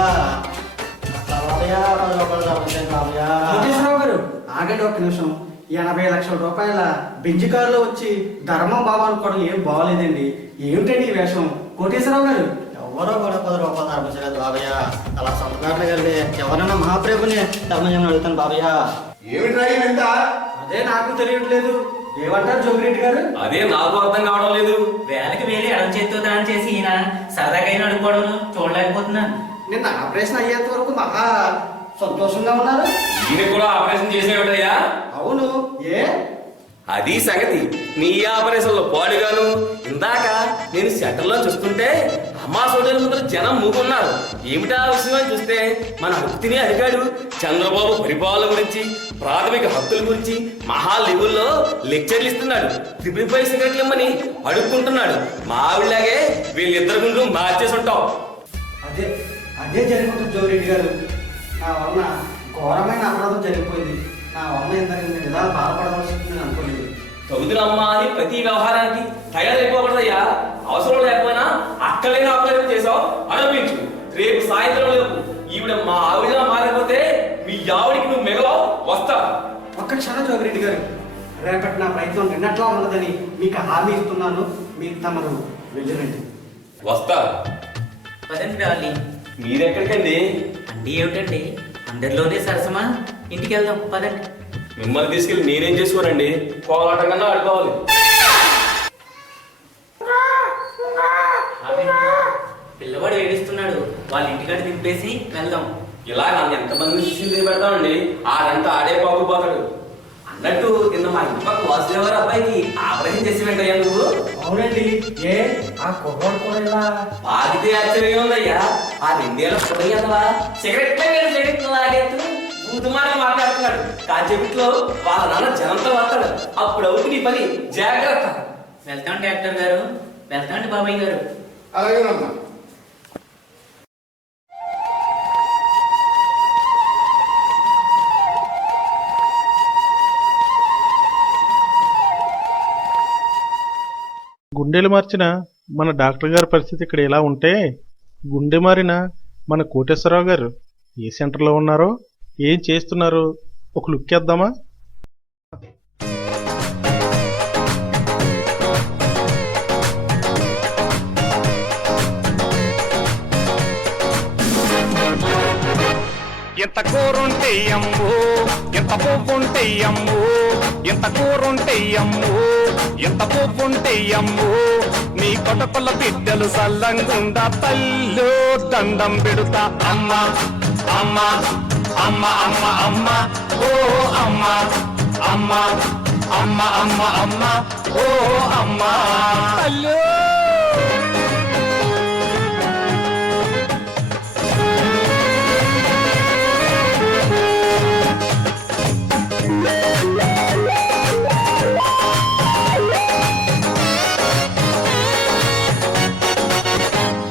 బాబయ్య 10 రూపాయలు ధర్మ చేయండి బాబయ్య. కోటేశ్వరరావు గారు ఆగండి ఒక్క నిమిషం. 80 లక్షల రూపాయల బెంజి కారులో వచ్చి ధర్మం బాబు అనుకోవడం ఏం బాగోలేదండి. ఏమిటండి ఈ వేషం? కోటేశ్వరరావు గారు ఎవరో కూడా 10 రూపాయలు ధర్మ చేయలేదు బాబయ్య. అలా సంతకాట్లు కలిగి ఎవరైనా మహాప్రభుని ధర్మం చేయమని అడుగుతాను బాబయ్య. ఏమిట్రా ఇంత? అదే నాకు తెలియట్లేదు. ఏమంటారు జోగిరెడ్డి గారు? అదే నాకు అర్థం కావడం లేదు. వేలకి వేలి ఎడం చేతితో దానం చేసి ఈయన సరదాగా అయినా అడుక్కోవడం చూడలేకపోతున్నాను. నిన్న ఆపరేషన్ అయ్యేంత వరకు మహా సంతోషంగా ఉన్నారు. ఈయన కూడా ఆపరేషన్ చేసేవాడయ్యా? అవును. ఏ అది సంగతి. నీ ఆపరేషన్ లో పాడుగాను ఇందాక నేను సెంటర్లో చూస్తుంటే అమ్మా సోదరుల ముందు జనం మూకున్నారు. ఏమిటా విషయం అని చూస్తే మన హక్తిని అడిగాడు. చంద్రబాబు పరిపాలన గురించి, ప్రాథమిక హక్కుల గురించి మహా లెవెల్లో లెక్చర్లు ఇస్తున్నాడు. 5 సిగరెట్లు ఇమ్మని అడుక్కుంటున్నాడు. మా ఆవిడలాగే వీళ్ళిద్దరు ముందు మార్చేసి ఉంటాం. అదే అదే జరుగుతుంది జోగిరెడ్డి గారు. నా వలన ఘోరమైన అపరాధం జరిగిపోయింది. నా వలన ఇంతకు నిజాలు బాధపడవలసి ఉంటుందని అనుకోలేదు. చదువుతున్నమ్మా అని ప్రతి వ్యవహారానికి తయారైపోకూడదయ్యా. అవసరం లేకపోయినా అక్కడైనా అక్కడైనా చేసావు అనిపించు. రేపు సాయంత్రం లేపు ఈవిడ మా ఆవిడలా మారిపోతే మీ ఆవిడికి నువ్వు మిగలవు. వస్తా. ఒక్క క్షణం జోగిరెడ్డి గారు, రేపటి నా ప్రయత్నం నిన్నట్లా ఉన్నదని మీకు హామీ ఇస్తున్నాను. మీరు తమరు వెళ్ళిరండి. వస్తా. పదండి డాలి. మీరెక్కడికండి? అండి ఏమిటండి, అందరిలోనే సరసమా? ఇంటికి వెళ్దాం పదండి. మిమ్మల్ని తీసుకెళ్ళి నేనేం చేసుకోనండి? పోరాటం కన్నా ఆడుకోవాలి. పిల్లవాడు ఏడుస్తున్నాడు, వాళ్ళ ఇంటికాడ దింపేసి వెళ్దాం. ఇలా నన్ను ఎంతమంది శిష్యులు పెడతామండి? ఆడంతా ఆడే బాగుపోతాడు. అన్నట్టు నిన్న మా ఇంటి పక్క వాసుదేవర్ అబ్బాయికి ఆపరేషన్ చేసి వెంటయ్యా నువ్వు? అవునండి. ఏ ఆ కుర్రాడు కూడా ఇలా బాధితే ఆశ్చర్యం ఉందయ్యా. ఆ 2 ఏళ్ళ పొడయ్యదవా సిగరెట్ లాగేస్తూ బూతుమాట మాట్లాడుతున్నాడు. కాసేపట్లో వాళ్ళ నాన్న జనంతో వస్తాడు. అప్పుడు అవుతుంది నీ పని. జాగ్రత్త. వెళ్తాం డాక్టర్ గారు, వెళ్తాండి బాబాయ్ గారు. అలాగేనమ్మా. గుండెలు మార్చిన మన డాక్టర్ గారి పరిస్థితి ఇక్కడ ఇలా ఉంటే, గుండె మారిన మన కోటేశ్వరరావు గారు ఏ సెంటర్లో ఉన్నారో, ఏం చేస్తున్నారో ఒక లుక్ వేద్దామా? ఎంత కూరుంటే అమ్ము, ఎంత పువ్వుంటే అమ్ము, ఎంత కూరుంటే అమ్ము, ఎంత పువ్వుంటే అమ్ము, నీ కొటపల బిడ్డలు సల్లంగుండా తల్లు దండం పెడుతా అమ్మ అమ్మ అమ్మ అమ్మ అమ్మ ఓ అమ్మ అమ్మ అమ్మ అమ్మ అమ్మ ఓ అమ్మ తల్లు.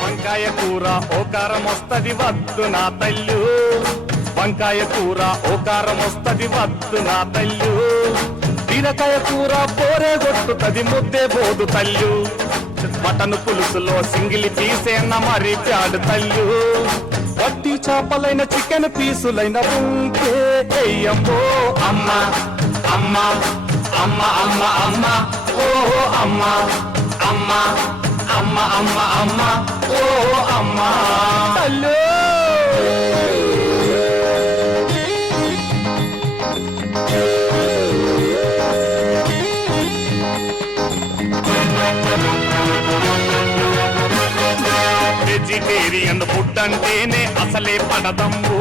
వంకాయ కూర ఓ కారం వస్తది వద్దు నా తల్లు, వంకాయ కూర ఓ కారం వస్తది వద్దు నా తల్లు, బీరకాయ కూర పోరే కొట్టుతది ముద్దే బోదు తల్లు, మటన్ పులుసులో సింగిలి పీసేన మరి ప్యాడు తల్లు, వట్టి చేపలైన చికెన్ పీసులైన ఉంటే ఎయ్యమ్మో అమ్మ అమ్మ అమ్మ అమ్మ అమ్మ ఓ అమ్మ అమ్మ అమ్మ అమ్మ అమ్మ ఓ అమ్మ తల్లు. వెజిటేరియన్ ఫుడ్ అంటేనే అసలే పడదమ్ము,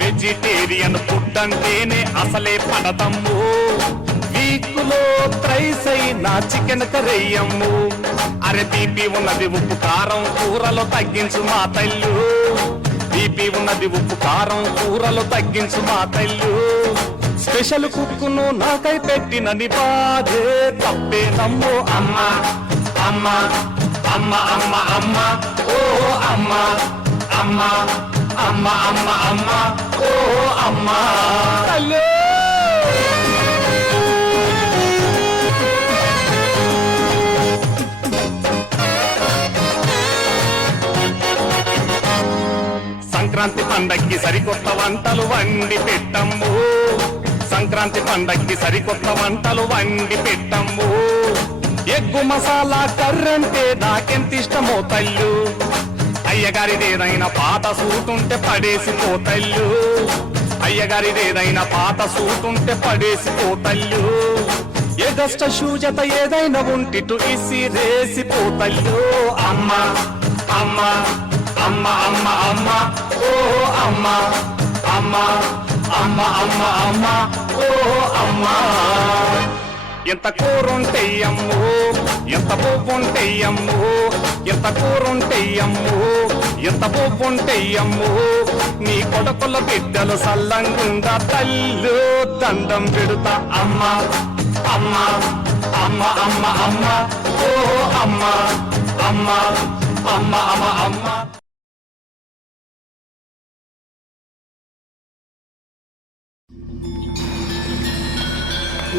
వెజిటేరియన్ ఫుడ్ అంటేనే అసలే పడదమ్ము, వీకులో త్రైస్ అయినా చికెన్ కర్రీయమ్ము, అరే బీపీ ఉన్నది ఉప్పు కారం కూరలో తగ్గించు మా తల్లు, బీపీ ఉన్నది ఉప్పు కారం కూరలో తగ్గించు మా తల్లు, స్పెషల్ కుక్కును నాకై పెట్టిన నీ బాధే తప్పే నమ్ము అమ్మ అమ్మ అమ్మ అమ్మ అమ్మ ఓ అమ్మ అమ్మ అమ్మ అమ్మ అమ్మ ఓ అమ్మ తల్లి. సంక్రాంతి పండక్కి సరికొత్త వంటలు వండి పెట్టమ్ము, సంక్రాంతి పండక్కి సరికొత్త వంటలు వండి పెట్టమ్ము, ఎగ్గు మసాలా కర్రంటే నాకెంత ఇష్టమో తల్లు, అయ్యగారిదేదైనా పాత సూటుంటే పడేసిపోతల్లు, అయ్యగారిదేదైనా పాత సూటుంటే పడేసిపోతల్లు, ఎగస్ట షూజత ఏదైనా ఉంటిటు ఇసిరేసిపోతల్లు అమ్మ అమ్మ అమ్మ అమ్మ అమ్మ ఓ అమ్మ అమ్మ అమ్మ అమ్మ అమ్మ ఓ అమ్మ. ఎంత కూరుంటే అమ్ము, ఎంత పువ్వుంటే అమ్ము, ఎంత కూరుంటే అమ్ము, ఎంత పువ్వుంటే అమ్ము, నీ కొడుకుల బిడ్డలు సల్లంగుండా తల్లు దండం పెడుతా అమ్మ అమ్మ అమ్మ అమ్మ అమ్మ ఓ అమ్మ అమ్మ అమ్మ అమ్మ అమ్మ.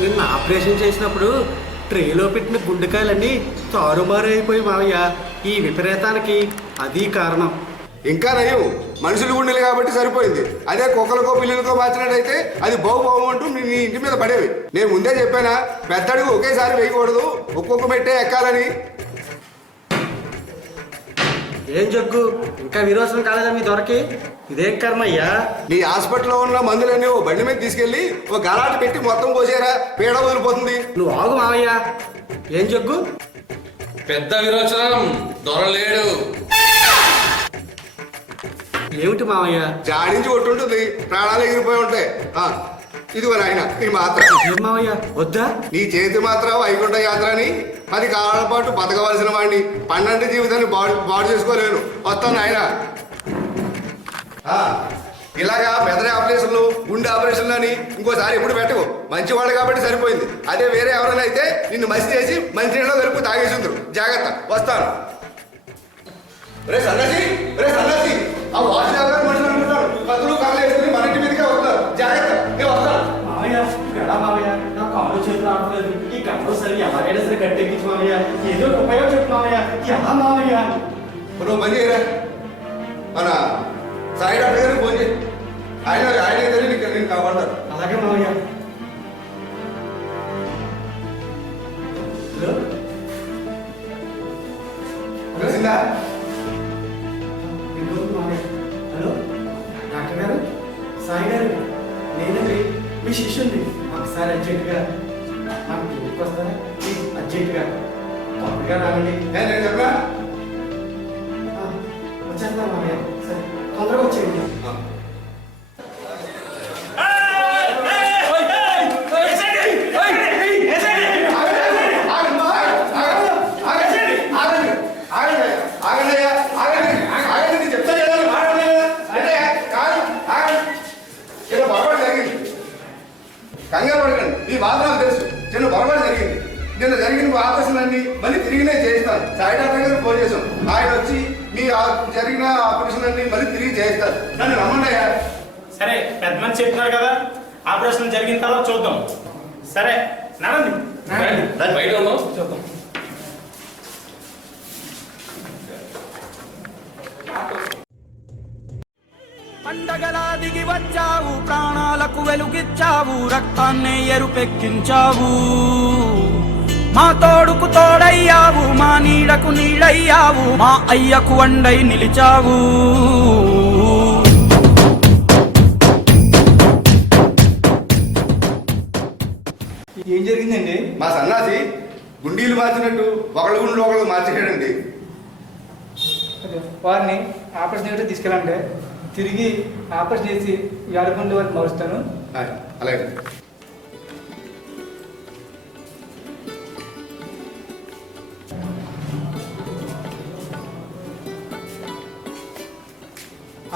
నిన్న ఆపరేషన్ చేసినప్పుడు ట్రేలో పెట్టిన గుండెకాయలన్నీ తారుమారు అయిపోయి మావయ్య, ఈ విపరీతానికి అది కారణం. ఇంకా నయం మనుషులు గుండెలు కాబట్టి సరిపోయింది, అదే కుక్కలకో పిల్లలకో మార్చినట్టయితే అది బావు అంటూ నీ ఇంటి మీద పడేవి. నేను ముందే చెప్పానా, పెద్దడుగు ఒకేసారి వేయకూడదు, ఒక్కొక్క మెట్టే ఎక్కాలని. ఏం జగ్గు, ఇంకా విరోచనం కాలేదా మీ దొరకి? ఇదేం కర్మయ్యా? నీ హాస్పిటల్లో ఉన్న మందులన్నీ ఓ బండి మీద తీసుకెళ్లి ఓ గలాటి పెట్టి మొత్తం పోసేరా, పీడ వదిలిపోతుంది. నువ్వు ఆగు మావయ్య. ఏం జగ్గు? పెద్ద విరోచనం దొరలేడు. ఏమిటి మావయ్య? జాడించి కొట్టుంటుంది, ప్రాణాలు ఎగిరిపోయి ఉంటాయి. ఇదిగో నాయన నీ మాత్ర. ఏం మావయ్య వద్దా? నీ చేతి మాత్ర వైకుంఠ యాత్ర అని 10 కాలాల పాటు బతకవలసిన వాడిని 12 జీవితాన్ని బాడు చేసుకోలేను. వస్తాను ఆయన. ఇలాగా మెదడు ఆపరేషన్లు గుండె ఆపరేషన్లు అని ఇంకోసారి ఎప్పుడు పెట్టవు. మంచివాడు కాబట్టి సరిపోయింది, అదే వేరే ఎవరైనా అయితే నిన్ను మసి చేసి మంచి నీళ్ళలో కలుపు తాగేసిందరు. జాగ్రత్త, వస్తాను. రే సన్నాసి, రే సన్నాసి, ఆ వాచ్ జాగ్రత్త మనుషులు అనుకుంటారు, కత్తులు కళ్ళు వేసుకుని మన ఇంటి మీదకే వస్తారు. జాగ్రత్త, నేను వస్తాను. మావయ్య ఎలా మావయ్య, నా కాలు కాళ్ళు చేతులు ఆడలేదు ఈ కట్టలు సరే ఎలాగైనా సరే కట్టెక్కించు మామయ్య ఏదో ఒక ఉపయోగం చెప్పు మామయ్య ఎలా మామయ్య నువ్వు పని చేయరా మన సాయి డాక్టర్ గారికి ఫోన్ చేయి ఆయన తెలియదు నేను కాపాడతాను అలాగే మామయ్య హలో తెలిసిందా మామయ్య హలో డాక్టర్ గారు సాయి గారు నేనండి మీ శిష్యుంది ఒకసారి అర్జెంటుగా నాకు ఇంటికి వస్తారా ప్లీజ్ అర్జెంటుగా తొందరగా రావండి నేను చెప్పరా వచ్చేస్తా మామయ్య సరే తొందరగా వచ్చేయండి కంగారు పడకండి ఈ బాధ నాకు తెలుసు చిన్న పొరపాటు జరిగింది నిన్న జరిగిన ఆపరేషన్ అన్ని మళ్ళీ తిరిగినే చేయిస్తాను సాయి డాక్టర్ గారికి ఫోన్ చేసాం ఆయన వచ్చి మీ జరిగిన ఆపరేషన్ అన్ని మళ్ళీ తిరిగి చేయిస్తారు నన్ను రమ్మండి అయ్యా సరే పెద్ద మంది చెప్తున్నారు కదా ఆపరేషన్ జరిగిన తర్వాత చూద్దాం సరే నడండి బయట ఉందాం చూద్దాం. పండగలా దిగి వచ్చావు ప్రాణాలకు వెలుగిచ్చావు రక్తాన్నే ఎరుపెక్కించావు మా తోడుకు తోడయ్యావు మా నీడకు నీడయ్యావు మా అయ్యకు వండై నిలిచావు ఏం జరిగిందండి మా సన్నాసి గుండీలు మార్చినట్టు ఒకళ్ళ గుండెలు ఒకళ్ళు మార్చేయడండి వారిని ఆపరేషన్ థియేటర్ తీసుకెళ్ళండి తిరిగి ఆపరేషన్ చేసి ఏడుగుండే వరకు మారుస్తాను అలాగే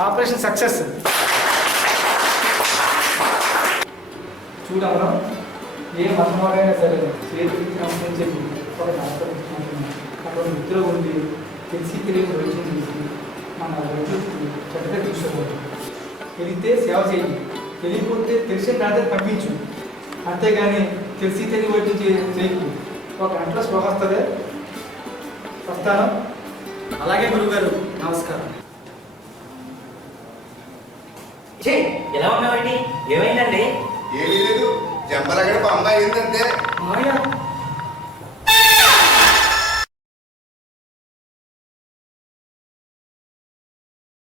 ఆపరేషన్ సక్సెస్ చూడమ్మా ఏ మతమారైనా సరే చేతికి సంబంధించి ఒక డాక్టర్ అక్కడ నిద్ర ఉంది తెలిసి తెలియని వైద్యం చేసి మన వైద్యుడికి చెడ్డగా చూసుకోవాలి తెలిస్తే సేవ చేయండి తెలియకపోతే తెలిసిన డాక్టర్ పంపించు అంతేగాని తెలిసి తెలియ వైద్యం చేయకు ఒక గంటలో స్పృహ వస్తుంది వస్తాను అలాగే గురుగారు నమస్కారం ఎలా ఉన్నావండి ఏమైందండి ఏమీ లేదు జంపలగడ అమ్మాయి ఏంటంటే మామయ్య